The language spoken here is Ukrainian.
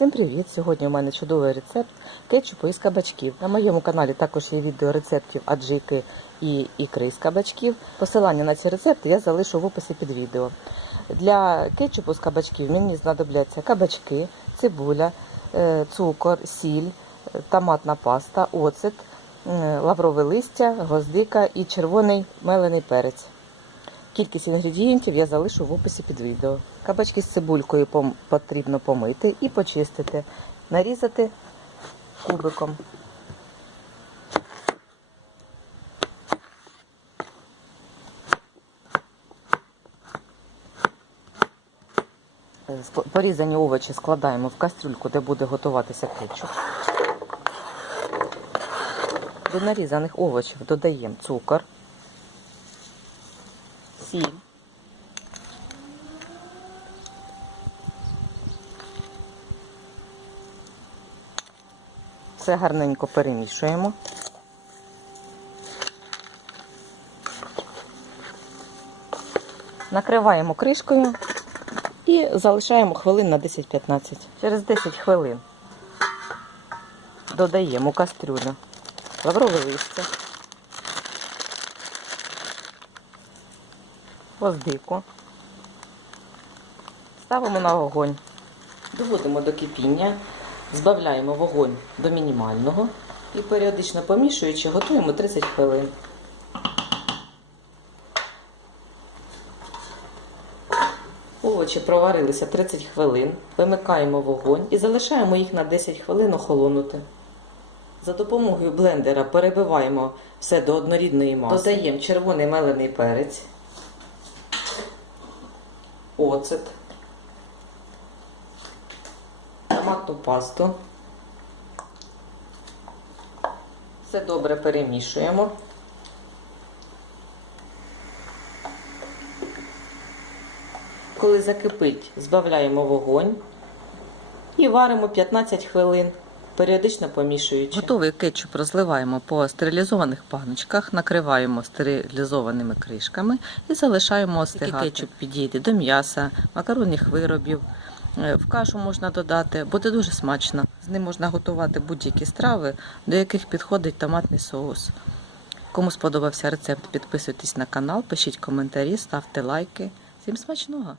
Всім привіт! Сьогодні у мене чудовий рецепт кетчупу із кабачків. На моєму каналі також є відео рецептів аджики і ікри з кабачків. Посилання на ці рецепти я залишу в описі під відео. Для кетчупу з кабачків мені знадобляться кабачки, цибуля, е, цукор, сіль, томатна паста, оцет, лаврове листя, гвоздика і червоний мелений перець. Кількість інгредієнтів я залишу в описі під відео. Кабачки з цибулькою потрібно помити і почистити, нарізати кубиком. Е, Порізані овочі складаємо в кастрюльку, де буде готуватися кетчуп. До нарізаних овочів додаємо цукор, сіль. Все гарненько перемішуємо. Накриваємо кришкою і залишаємо хвилин на 10-15. Через 10 хвилин додаємо кастрюлю лаврове листя, гвоздику. Ставимо на вогонь. Доводимо до кипіння, збавляємо вогонь до мінімального і періодично помішуючи, готуємо 30 хвилин. Овочі проварилися 30 хвилин, вимикаємо вогонь і залишаємо їх на 10 хвилин охолонути. За допомогою блендера перебиваємо все до однорідної маси. Додаємо червоний мелений перець, оцет, томатну пасту. Все добре перемішуємо. Коли закипить, збавляємо вогонь і варимо 15 хвилин, періодично помішуючи. Готовий кетчуп розливаємо по стерилізованих паночках, накриваємо стерилізованими кришками і залишаємо остигати. Кетчуп підійде до м'яса, макаронних виробів. Е, В кашу можна додати, буде дуже смачно. З ним можна готувати будь-які страви, до яких підходить томатний соус. Кому сподобався рецепт, підписуйтесь на канал, пишіть коментарі, ставте лайки. Всім смачного!